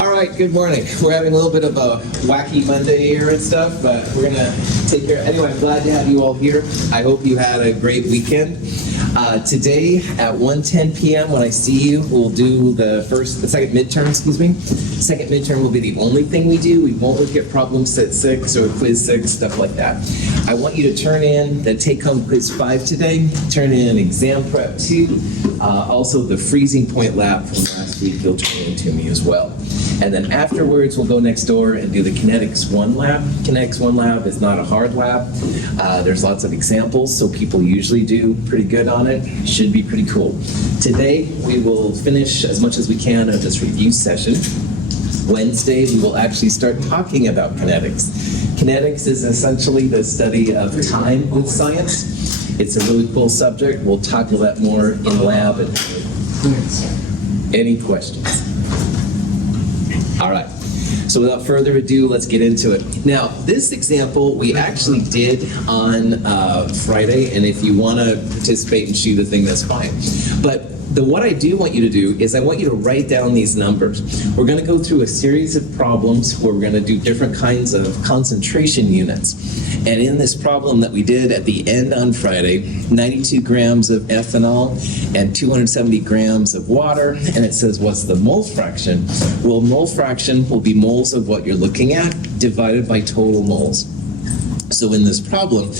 All right, good morning. We're having a little bit of a wacky Monday here and stuff, but we're going to take care. Anyway, I'm glad to have you all here. I hope you had a great weekend. Today at 1:10 p.m. when I see you, we'll do the second midterm, Second midterm will be the only thing we do. We won't look at problem set 6 or quiz 6, stuff like that. I want you to turn in the take-home quiz 5 today, turn in exam prep 2, also the freezing point lab from last week, you'll turn in to me as well. And then afterwards, we'll go next door and do the Kinetics 1 lab. Kinetics 1 lab is not a hard lab. There's lots of examples, so people usually do pretty good on it. Should be pretty cool. Today, we will finish as much as we can of this review session. Wednesday, we will actually start talking about kinetics. Kinetics is essentially the study of time with science. It's a really cool subject. We'll tackle that more in lab. Any questions? All right, so without further ado, let's get into it. Now, this example we actually did on Friday, and if you want to participate and shoot the thing, that's fine. But what I do want you to do is I want you to write down these numbers. We're going to go through a series of problems where we're going to do different kinds of concentration units. And in this problem that we did at the end on Friday, 92 grams of ethanol and 270 grams of water, and it says what's the mole fraction? Well, mole fraction will be moles of what you're looking at divided by total moles. So in this problem,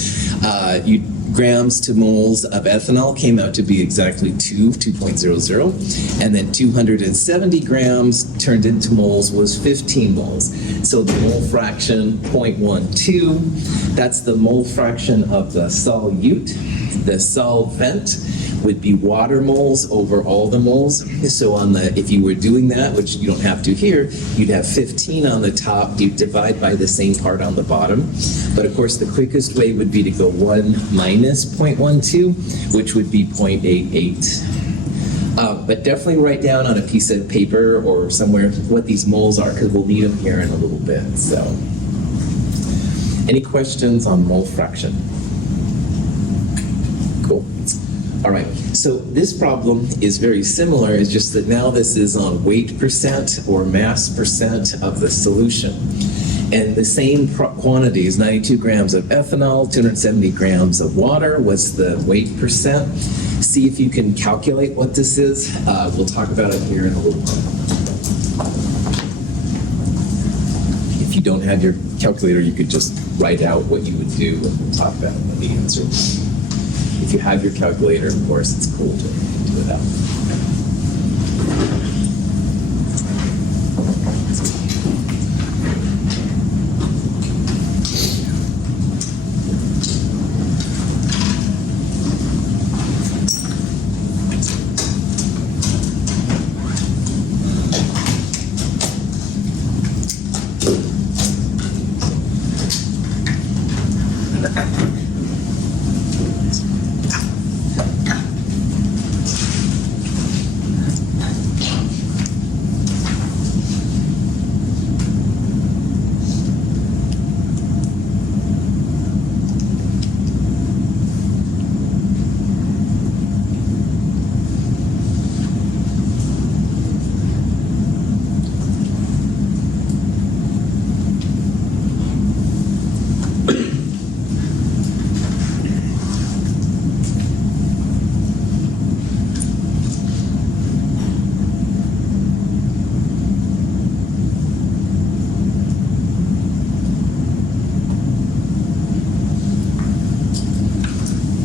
grams to moles of ethanol came out to be exactly 2.00, and then 270 grams turned into moles was 15 moles. So the mole fraction 0.12, that's the mole fraction of the solute. The solvent would be water moles over all the moles. So if you were doing that, which you don't have to here, you'd have 15 on the top, you'd divide by the same part on the bottom. But of course, the quickest way would be to go 1 minus 0.12, which would be 0.88. But definitely write down on a piece of paper or somewhere what these moles are, because we'll need them here in a little bit. So, any questions on mole fraction? Cool. All right, so this problem is very similar, it's just that now this is on weight percent or mass percent of the solution. And the same quantities, 92 grams of ethanol, 270 grams of water, what's the weight percent? See if you can calculate what this is. We'll talk about it here in a little bit. If you don't have your calculator, you could just write out what you would do and we'll talk about the answer. If you have your calculator, of course, it's cool to do it out.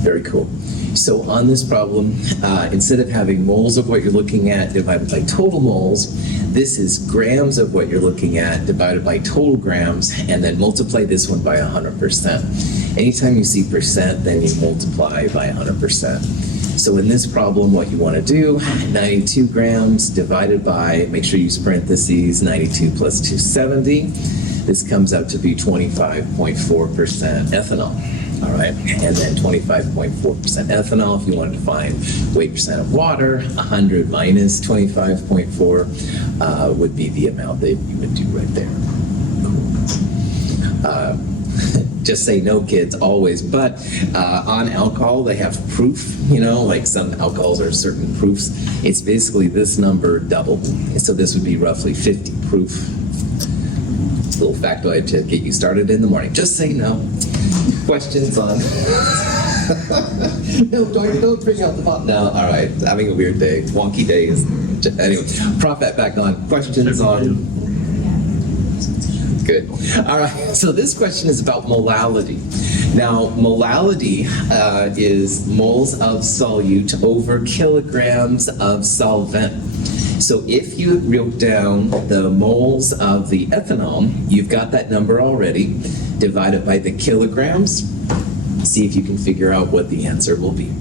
Very cool. So on this problem, instead of having moles of what you're looking at divided by total moles, this is grams of what you're looking at divided by total grams, and then multiply this one by 100%. Anytime you see percent, then you multiply by 100%. So in this problem, what you want to do, 92 grams divided by, make sure you use parentheses, 92 plus 270. This comes out to be 25.4% ethanol. All right, and then 25.4% ethanol. If you wanted to find weight percent of water, 100 minus 25.4 would be the amount that you would do right there. Cool. just say no, kids, always. But on alcohol, they have proof, you know, like some alcohols are certain proofs. It's basically this number doubled. So this would be roughly 50 proof. Little factoid to get you started in the morning. Just say no. Questions on... No, don't bring out the bottle. No, all right. Having a weird day. Wonky days. Anyway, Prophet back on. Questions on... Good. All right. So this question is about molality. Now, molality is moles of solute over kilograms of solvent. So if you wrote down the moles of the ethanol, you've got that number already. Divide it by the kilograms. See if you can figure out what the answer will be.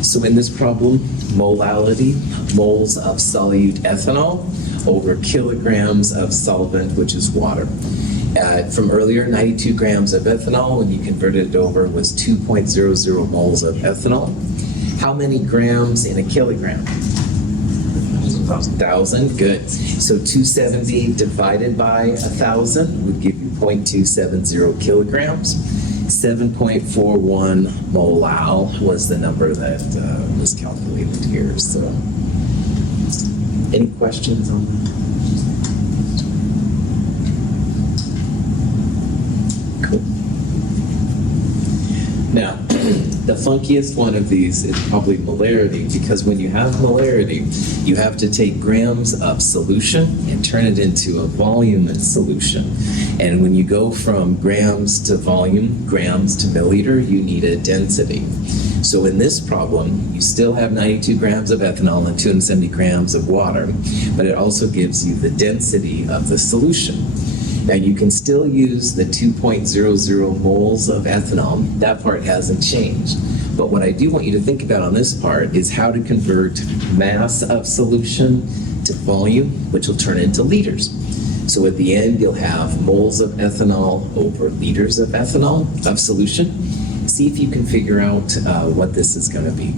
So in this problem, molality, moles of solute ethanol over kilograms of solvent, which is water. From earlier, 92 grams of ethanol, when you converted it over, was 2.00 moles of ethanol. How many grams in a kilogram? 1,000, good. So 270 divided by 1,000 would give you 0.270 kilograms. 7.41 molal was the number that was calculated here. So, any questions on that? Cool. Now, the funkiest one of these is probably molarity, because when you have molarity, you have to take grams of solution and turn it into a volume in solution. And when you go from grams to volume, grams to milliliter, you need a density. So in this problem, you still have 92 grams of ethanol and 270 grams of water, but it also gives you the density of the solution. Now you can still use the 2.00 moles of ethanol. That part hasn't changed. But what I do want you to think about on this part is how to convert mass of solution to volume, which will turn into liters. So at the end, you'll have moles of ethanol over liters of ethanol of solution. See if you can figure out what this is going to be.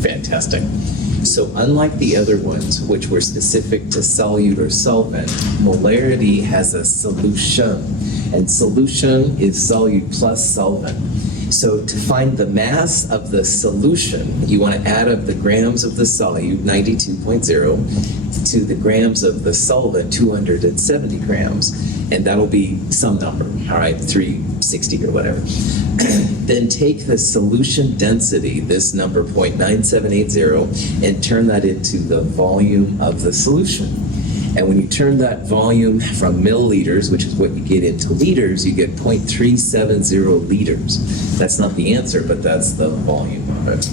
Fantastic. So unlike the other ones, which were specific to solute or solvent, molarity has a solution, and solution is solute plus solvent. So to find the mass of the solution, you want to add up the grams of the solute, 92.0, to the grams of the solvent, 270 grams, and that'll be some number, all right, 360 or whatever. Then take the solution density, this number 0.9780, and turn that into the volume of the solution. And when you turn that volume from milliliters, which is what you get, into liters, you get 0.370 liters. That's not the answer, but that's the volume of it.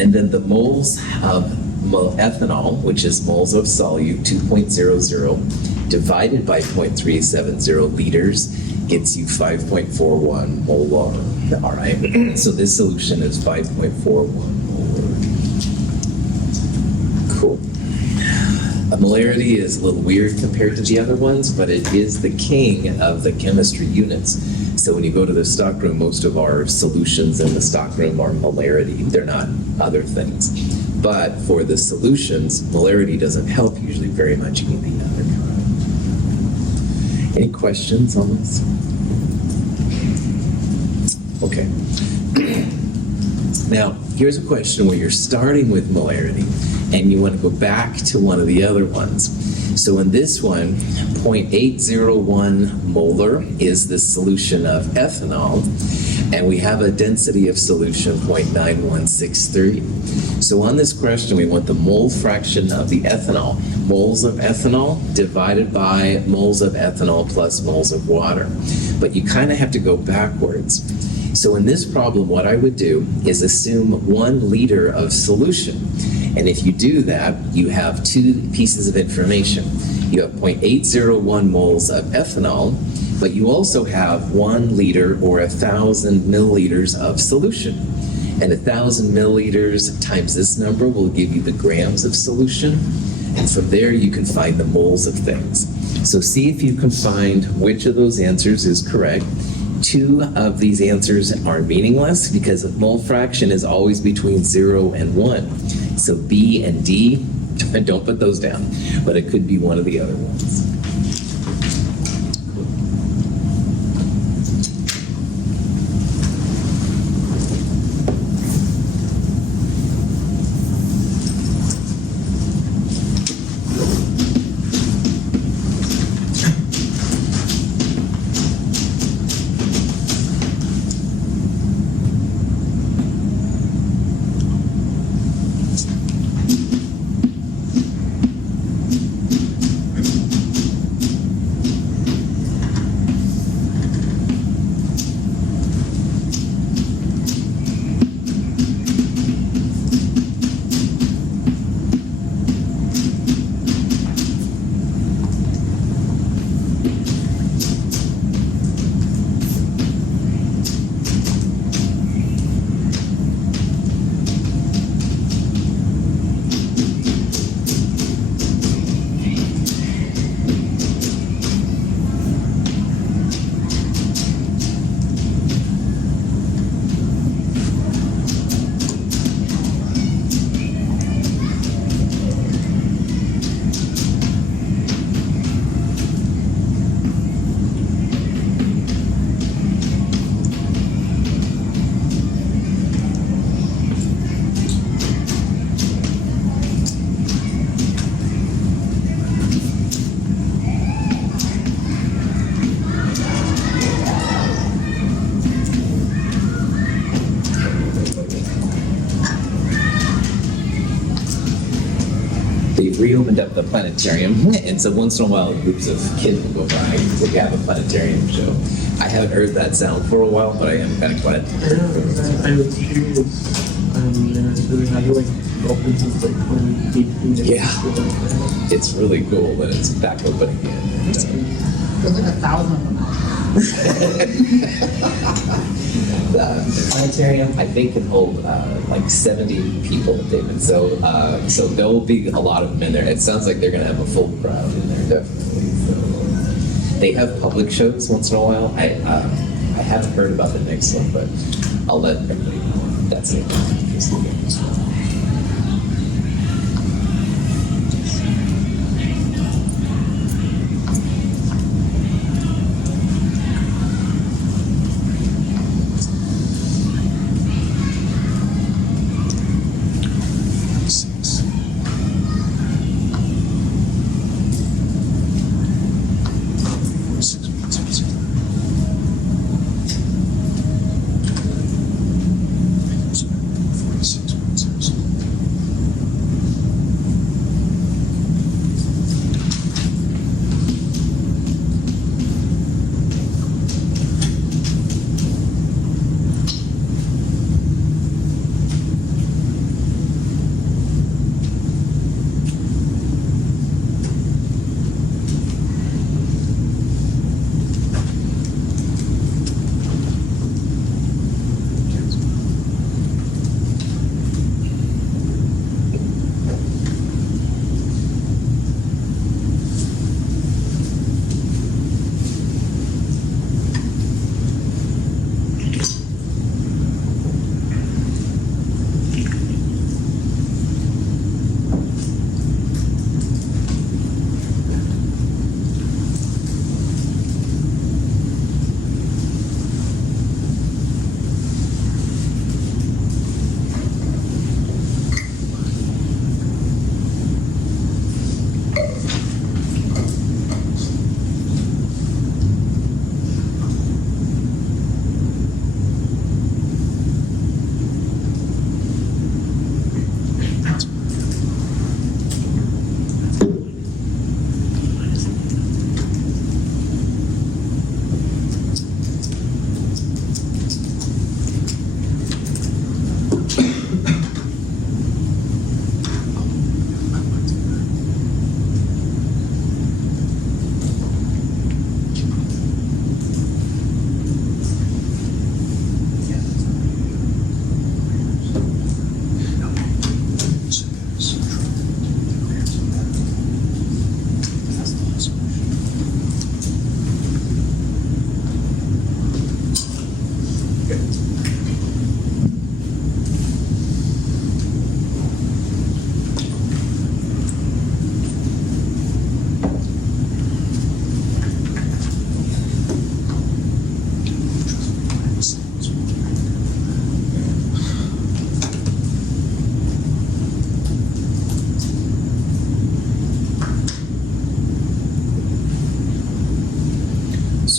And then the moles of ethanol, which is moles of solute, 2.00, divided by 0.370 liters, gets you 5.41 molar. All right, so this solution is 5.41 molar. Cool. Molarity is a little weird compared to the other ones, but it is the king of the chemistry units. So when you go to the stockroom, most of our solutions in the stockroom are molarity. They're not other things. But for the solutions, molarity doesn't help usually very much. You need the other kind. Any questions on this? Okay. Now, here's a question where you're starting with molarity and you want to go back to one of the other ones. So in this one, 0.801 molar is the solution of ethanol, and we have a density of solution 0.9163. So on this question, we want the mole fraction of the ethanol. Moles of ethanol divided by moles of ethanol plus moles of water. But you kind of have to go backwards. So in this problem, what I would do is assume 1 liter of solution. And if you do that, you have 2 pieces of information. You have 0.801 moles of ethanol, but you also have 1 liter or 1,000 milliliters of solution. And 1,000 milliliters times this number will give you the grams of solution. And from there, you can find the moles of things. So see if you can find which of those answers is correct. 2 of these answers are meaningless because mole fraction is always between 0 and 1. So B and D, don't put those down, but it could be one of the other ones. They've reopened up the planetarium, and so once in a while groups of kids will go by to have a planetarium show. I haven't heard that sound for a while, but I am kind of glad. I was curious. I feel like open since like 2018. Yeah, it's really cool that it's back open again. There's like 1,000 of them out. The planetarium, I think, can hold like 70 people, David. So there will be a lot of them in there. It sounds like they're going to have a full crowd in there, definitely. So, they have public shows once in a while. I haven't heard about the next one, but I'll let everybody know. That's it.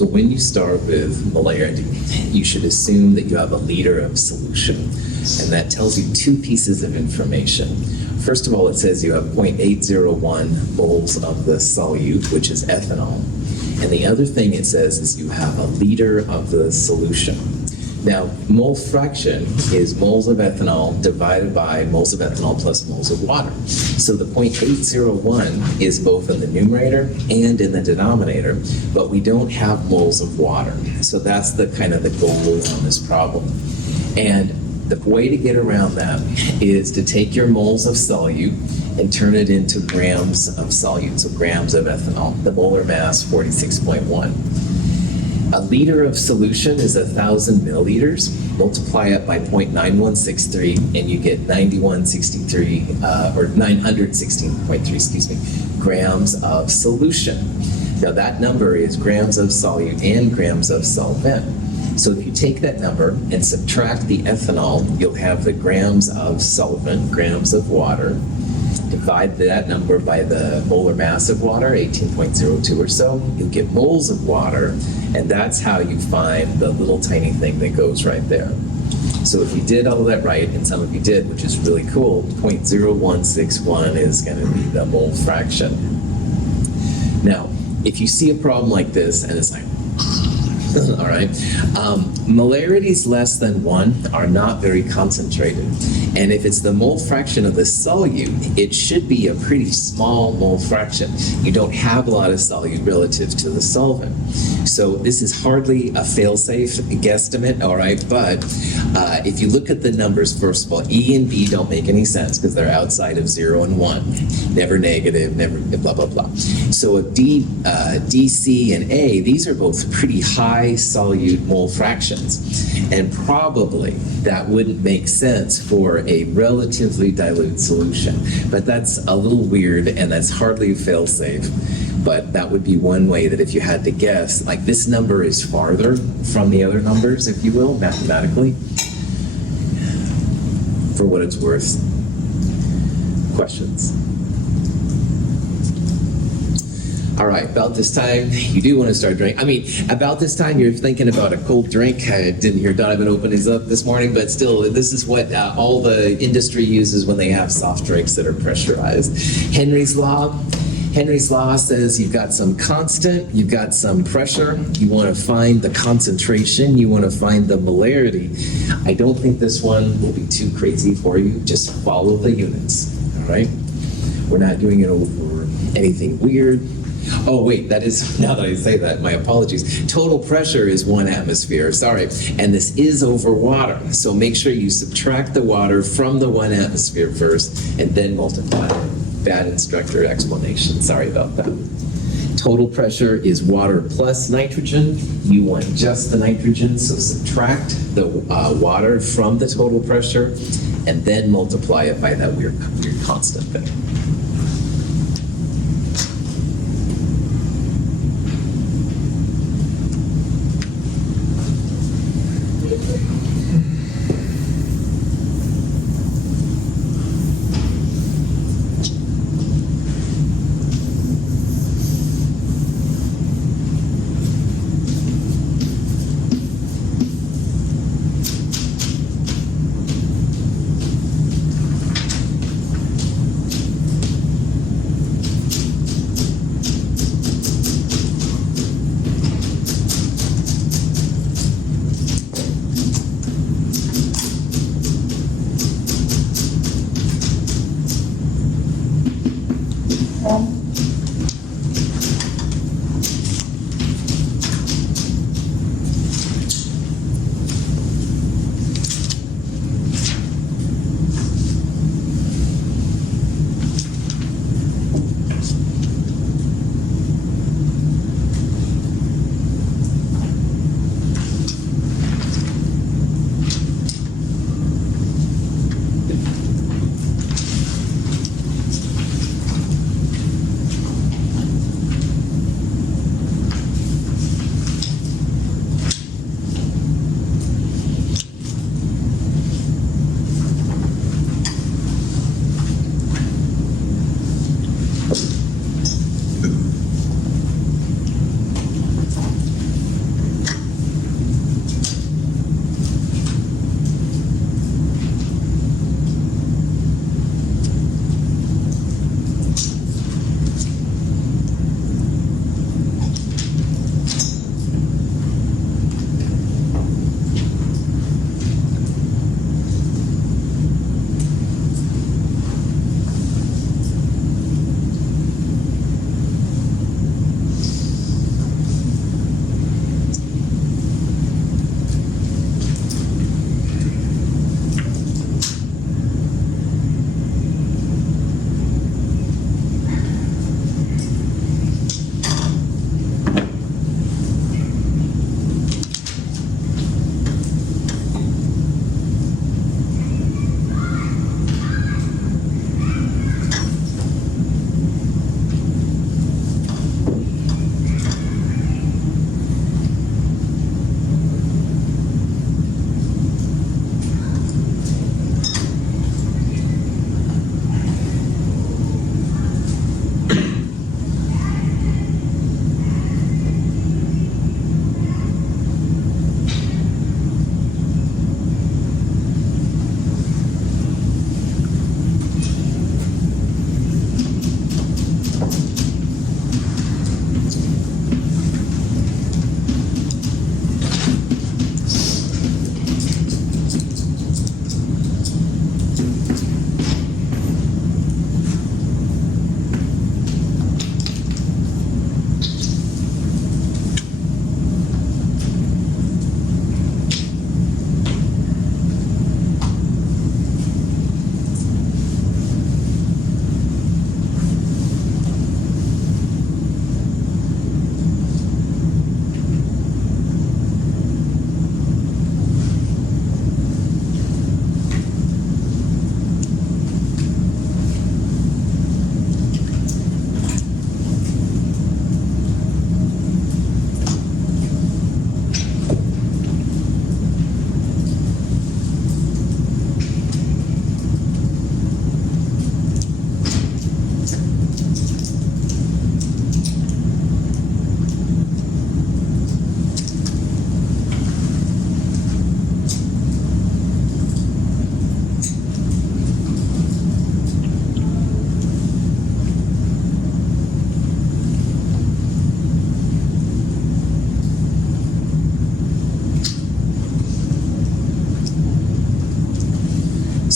So when you start with molarity, you should assume that you have a liter of solution. And that tells you two pieces of information. First of all, it says you have 0.801 moles of the solute, which is ethanol. And the other thing it says is you have a liter of the solution. Now, mole fraction is moles of ethanol divided by moles of ethanol plus moles of water. So the 0.801 is both in the numerator and in the denominator, but we don't have moles of water. So that's the kind of the goal on this problem. And the way to get around that is to take your moles of solute and turn it into grams of solute, so grams of ethanol. The molar mass, 46.1. A liter of solution is 1,000 milliliters. Multiply it by 0.9163, and you get 916.3 grams of solution. Now that number is grams of solute and grams of solvent. So if you take that number and subtract the ethanol, you'll have the grams of solvent, grams of water. Divide that number by the molar mass of water, 18.02 or so, you'll get moles of water, and that's how you find the little tiny thing that goes right there. So if you did all of that right, and some of you did, which is really cool, 0.0161 is going to be the mole fraction. Now, if you see a problem like this, and it's like, all right, molarities less than 1 are not very concentrated. And if it's the mole fraction of the solute, it should be a pretty small mole fraction. You don't have a lot of solute relative to the solvent. So this is hardly a fail-safe guesstimate, all right? But if you look at the numbers, first of all, E and B don't make any sense because they're outside of 0 and 1. Never negative, never blah, blah, blah. So if D, C, and A, these are both pretty high solute mole fractions. And probably that wouldn't make sense for a relatively dilute solution. But that's a little weird, and that's hardly fail-safe. But that would be one way that if you had to guess, like this number is farther from the other numbers, if you will, mathematically, for what it's worth. Questions? All right, about this time, you do want to start drinking. I mean, about this time, you're thinking about a cold drink. I didn't hear Donovan open his up this morning, but still, this is what all the industry uses when they have soft drinks that are pressurized. Henry's Law says you've got some constant, you've got some pressure, you want to find the concentration, you want to find the molarity. I don't think this one will be too crazy for you. Just follow the units, all right? We're not doing it over anything weird. Oh, wait, that is, now that I say that, my apologies. Total pressure is 1 atmosphere, sorry. And this is over water. So make sure you subtract the water from the 1 atmosphere first and then multiply. Bad instructor explanation, sorry about that. Total pressure is water plus nitrogen. You want just the nitrogen, so subtract the water from the total pressure and then multiply it by that weird constant thing.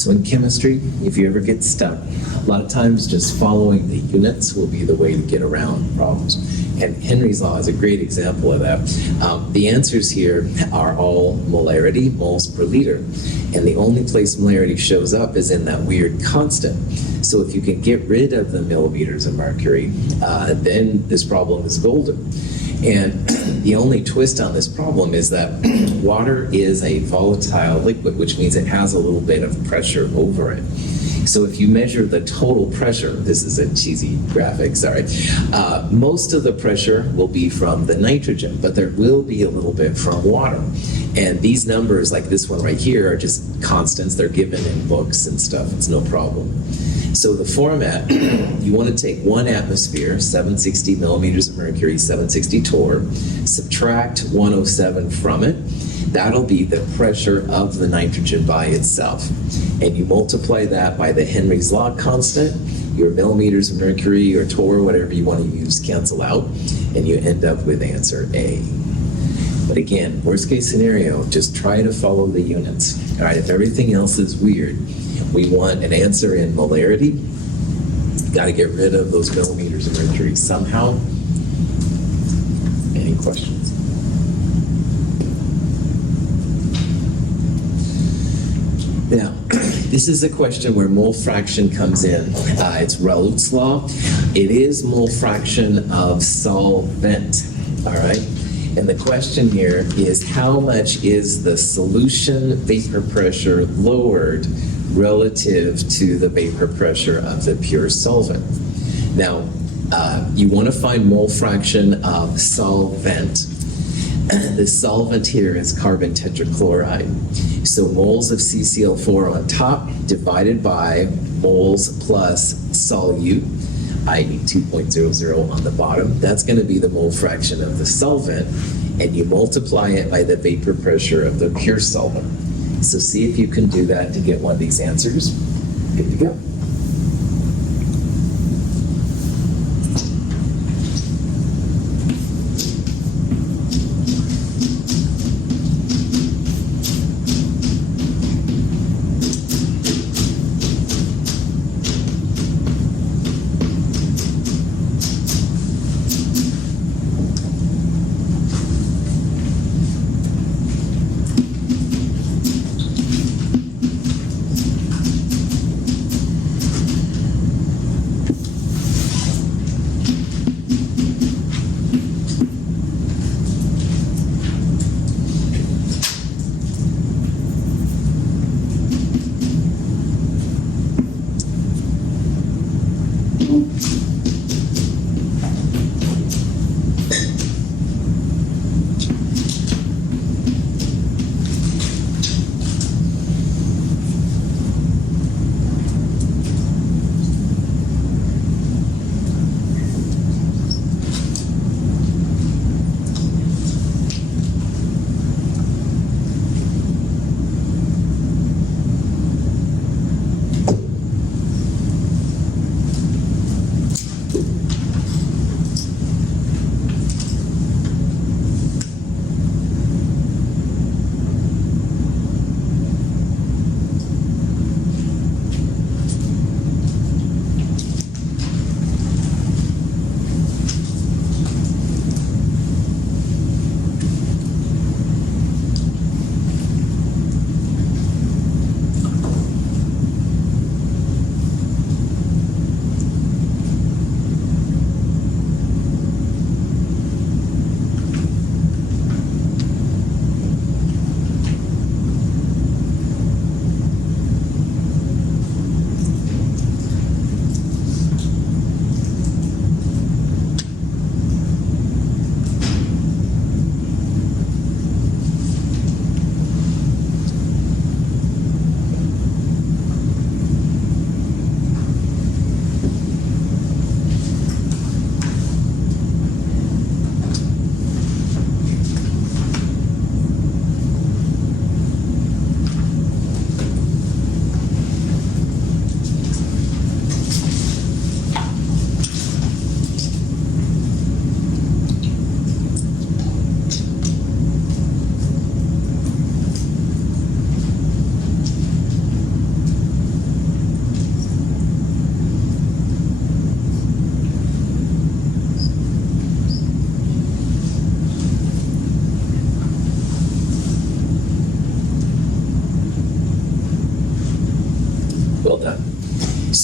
So in chemistry, if you ever get stuck, a lot of times just following the units will be the way to get around problems. And Henry's law is a great example of that. The answers here are all molarity, moles per liter. And the only place molarity shows up is in that weird constant. So if you can get rid of the millimeters of mercury, then this problem is golden. And the only twist on this problem is that water is a volatile liquid, which means it has a little bit of pressure over it. So if you measure the total pressure, this is a cheesy graphic, sorry, most of the pressure will be from the nitrogen, but there will be a little bit from water. And these numbers, like this one right here, are just constants. They're given in books and stuff. It's no problem. So the format, you want to take 1 atmosphere, 760 millimeters of mercury, 760 torr, subtract 107 from it. That'll be the pressure of the nitrogen by itself. And you multiply that by the Henry's law constant, your millimeters of mercury or torr, whatever you want to use, cancel out, and you end up with answer A. But again, worst case scenario, just try to follow the units. All right, if everything else is weird, we want an answer in molarity. Got to get rid of those millimeters of mercury somehow. Any questions? Now, this is a question where mole fraction comes in. It's Raoult's law. It is mole fraction of solvent, all right? And the question here is how much is the solution vapor pressure lowered relative to the vapor pressure of the pure solvent? Now, you want to find mole fraction of solvent. The solvent here is carbon tetrachloride. So moles of CCl4 on top divided by moles plus solute, i.e. 2.00 on the bottom. That's going to be the mole fraction of the solvent, and you multiply it by the vapor pressure of the pure solvent. So see if you can do that to get one of these answers. Good to go.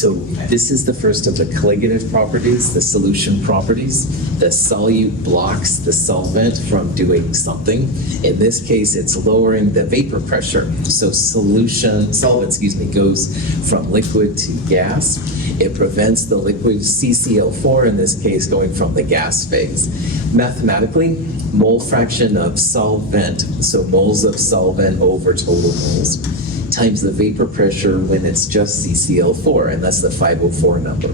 So this is the first of the colligative properties, the solution properties. The solute blocks the solvent from doing something. In this case, it's lowering the vapor pressure. So solvent, goes from liquid to gas. It prevents the liquid CCl4, in this case, going from the gas phase. Mathematically, mole fraction of solvent, so moles of solvent over total moles, times the vapor pressure when it's just CCl4, and that's the 504 number.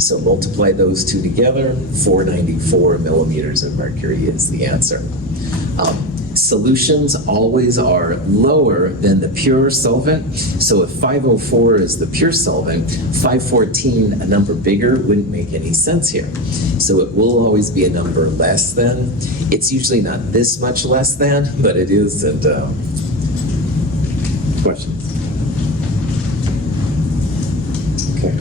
So multiply those two together, 494 millimeters of mercury is the answer. Solutions always are lower than the pure solvent. So if 504 is the pure solvent, 514, a number bigger, wouldn't make any sense here. So it will always be a number less than. It's usually not this much less than, but it is. And questions? Okay.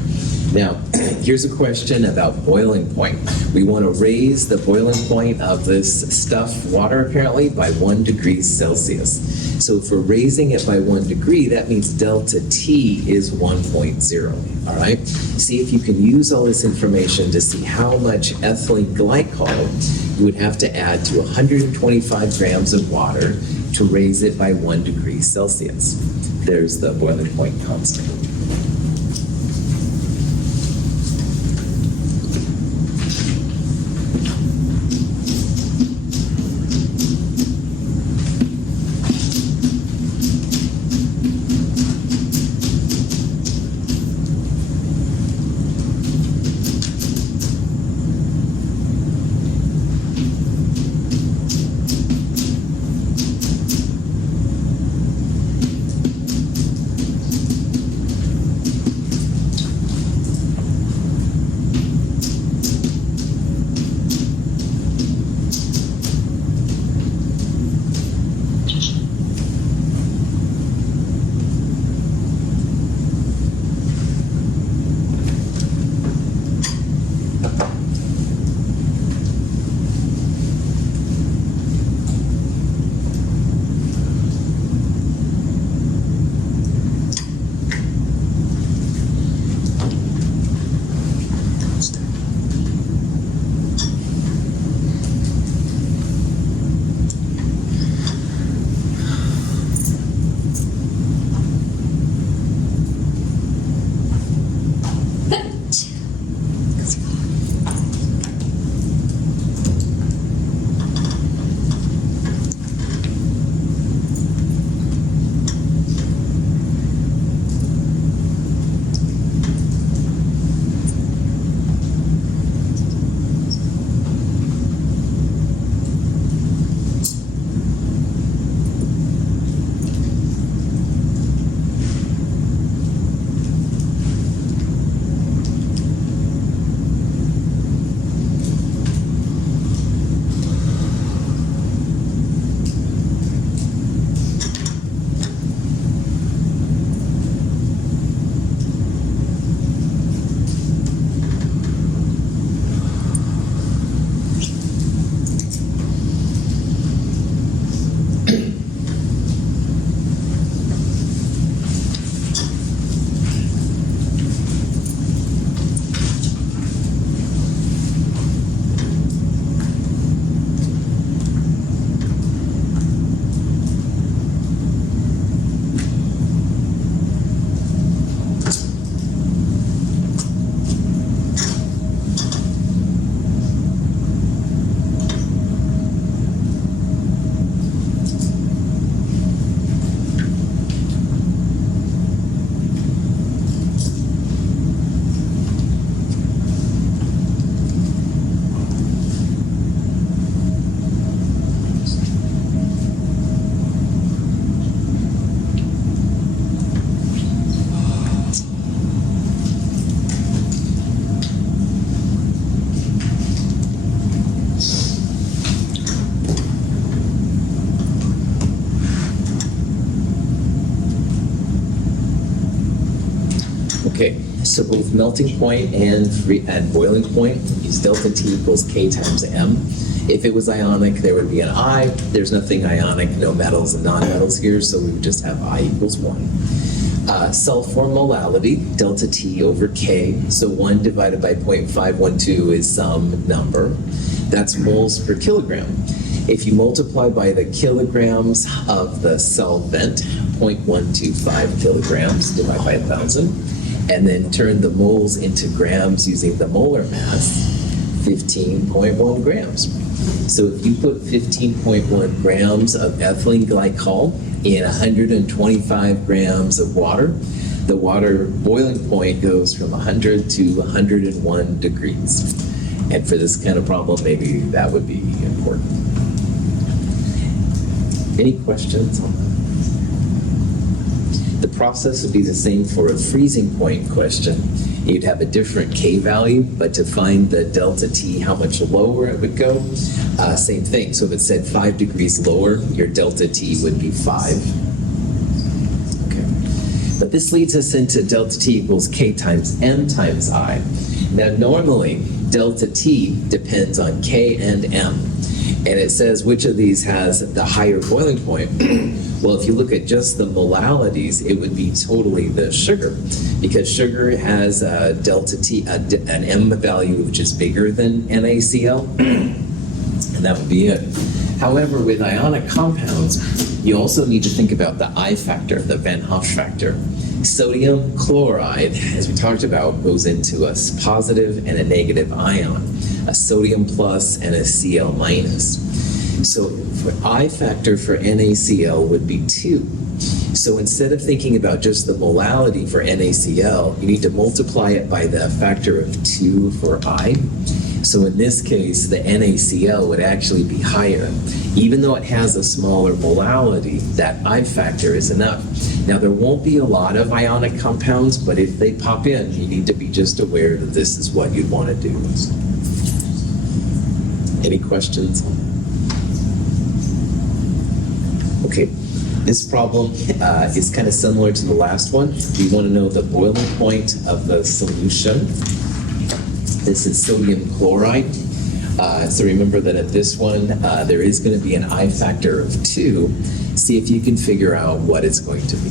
Now, here's a question about boiling point. We want to raise the boiling point of this stuff, water apparently, by 1 degree Celsius. So if we're raising it by 1 degree, that means delta T is 1.0, all right? See if you can use all this information to see how much ethylene glycol you would have to add to 125 grams of water to raise it by 1 degree Celsius. There's the boiling point constant. Okay, so both melting point and boiling point use delta T equals K times M. If it was ionic, there would be an I. There's nothing ionic, no metals and nonmetals here, so we would just have I equals 1. Cell form molality, delta T over K. So 1 divided by 0.512 is some number. That's moles per kilogram. If you multiply by the kilograms of the solvent, 0.125 kilograms divided by 1,000, and then turn the moles into grams using the molar mass, 15.1 grams. So if you put 15.1 grams of ethylene glycol in 125 grams of water, the water boiling point goes from 100 to 101 degrees. And for this kind of problem, maybe that would be important. Any questions on that? The process would be the same for a freezing point question. You'd have a different K value, but to find the delta T, how much lower it would go, same thing. So if it said 5 degrees lower, your delta T would be 5. Okay. But this leads us into delta T equals K times M times I. Now normally, delta T depends on K and M. And it says which of these has the higher boiling point. Well, if you look at just the molalities, it would be totally the sugar, because sugar has a delta T, an M value which is bigger than NaCl, and that would be it. However, with ionic compounds, you also need to think about the I factor, the Van Hoff factor. Sodium chloride, as we talked about, goes into a positive and a negative ion, a sodium plus and a Cl minus. So for I factor for NaCl would be 2. So instead of thinking about just the molality for NaCl, you need to multiply it by the factor of 2 for I. So in this case, the NaCl would actually be higher. Even though it has a smaller molality, that I factor is enough. Now there won't be a lot of ionic compounds, but if they pop in, you need to be just aware that this is what you'd want to do. Any questions? Okay, this problem is kind of similar to the last one. We want to know the boiling point of the solution. This is sodium chloride. So remember that at this one, there is going to be an I factor of 2. See if you can figure out what it's going to be.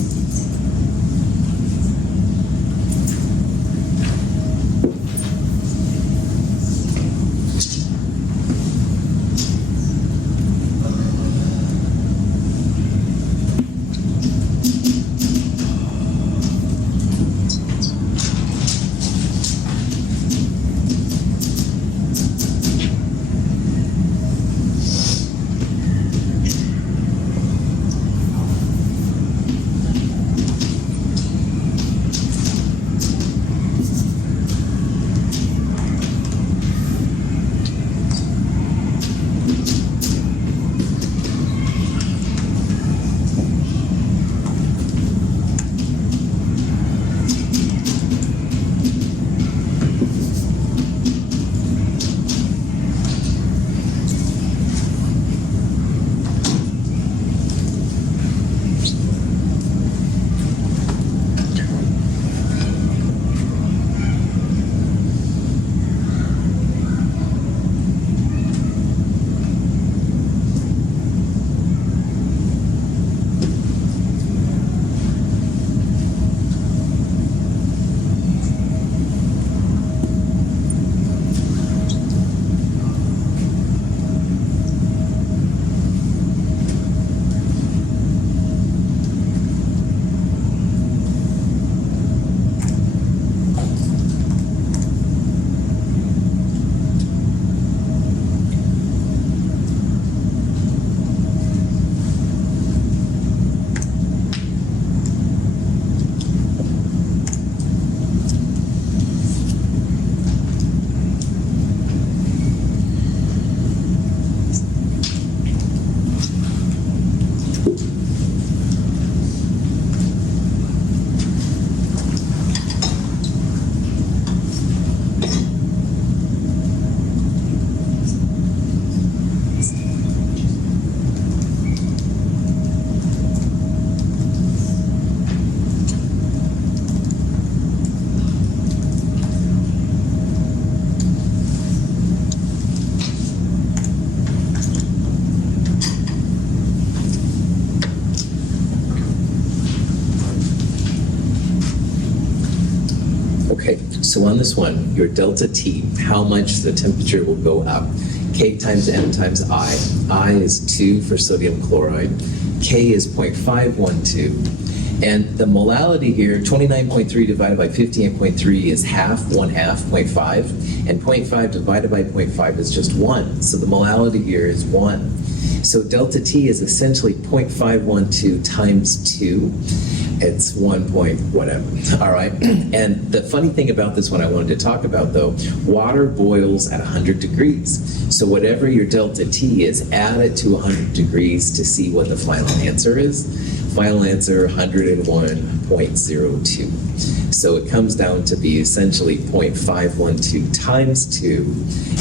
So on this one, your delta T, how much the temperature will go up. K times M times I. I is 2 for sodium chloride. K is 0.512. And the molality here, 29.3 divided by 58.3 is half, 1/2, 0.5. And 0.5 divided by 0.5 is just 1. So the molality here is 1. So delta T is essentially 0.512 times 2. It's 1 point whatever, all right? And the funny thing about this one I wanted to talk about though, water boils at 100 degrees. So whatever your delta T is, add it to 100 degrees to see what the final answer is. Final answer, 101.02. So it comes down to be essentially 0.512 times 2,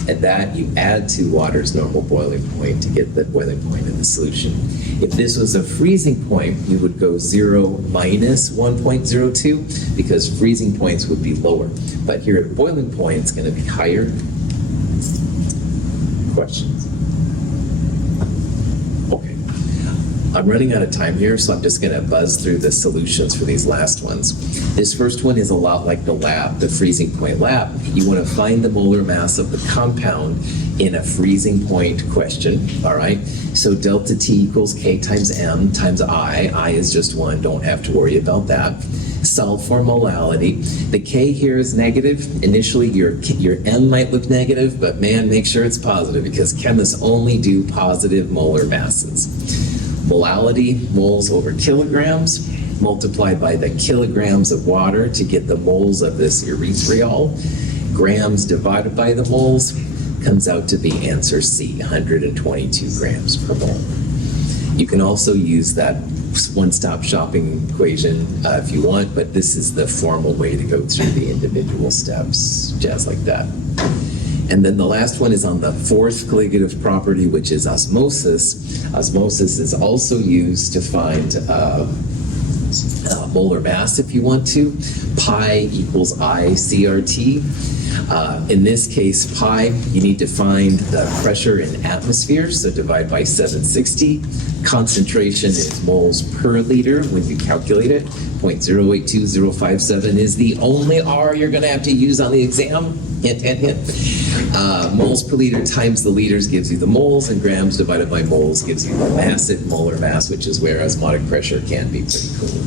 and that you add to water's normal boiling point to get the boiling point in the solution. If this was a freezing point, you would go 0 minus 1.02 because freezing points would be lower. But here at boiling point, it's going to be higher. Questions? Okay. I'm running out of time here, so I'm just going to buzz through the solutions for these last ones. This first one is a lot like the lab, the freezing point lab. You want to find the molar mass of the compound in a freezing point question, all right? So delta T equals K times M times I. I is just 1, don't have to worry about that. Solve for molality. The K here is negative. Initially, your M might look negative, but man, make sure it's positive because chemists only do positive molar masses. Molality, moles over kilograms, multiplied by the kilograms of water to get the moles of this erythritol. Grams divided by the moles comes out to be answer C, 122 grams per mole. You can also use that one-stop shopping equation if you want, but this is the formal way to go through the individual steps, jazz like that. And then the last one is on the fourth colligative property, which is osmosis. Osmosis is also used to find molar mass if you want to. Pi equals I CRT. In this case, pi, you need to find the pressure in atmosphere, so divide by 760. Concentration is moles per liter when you calculate it. 0.082057 is the only R you're going to have to use on the exam. Hint, hint, hint. Moles per liter times the liters gives you the moles, and grams divided by moles gives you the massive molar mass, which is where osmotic pressure can be pretty cool.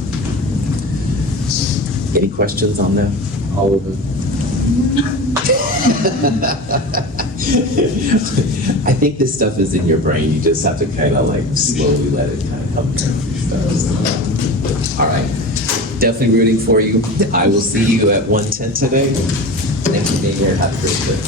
Any questions on that? All of it. I think this stuff is in your brain. You just have to kind of like slowly let it kind of come through. All right. Definitely rooting for you. I will see you at 1:10 today. Thanks for being here. Have a great day.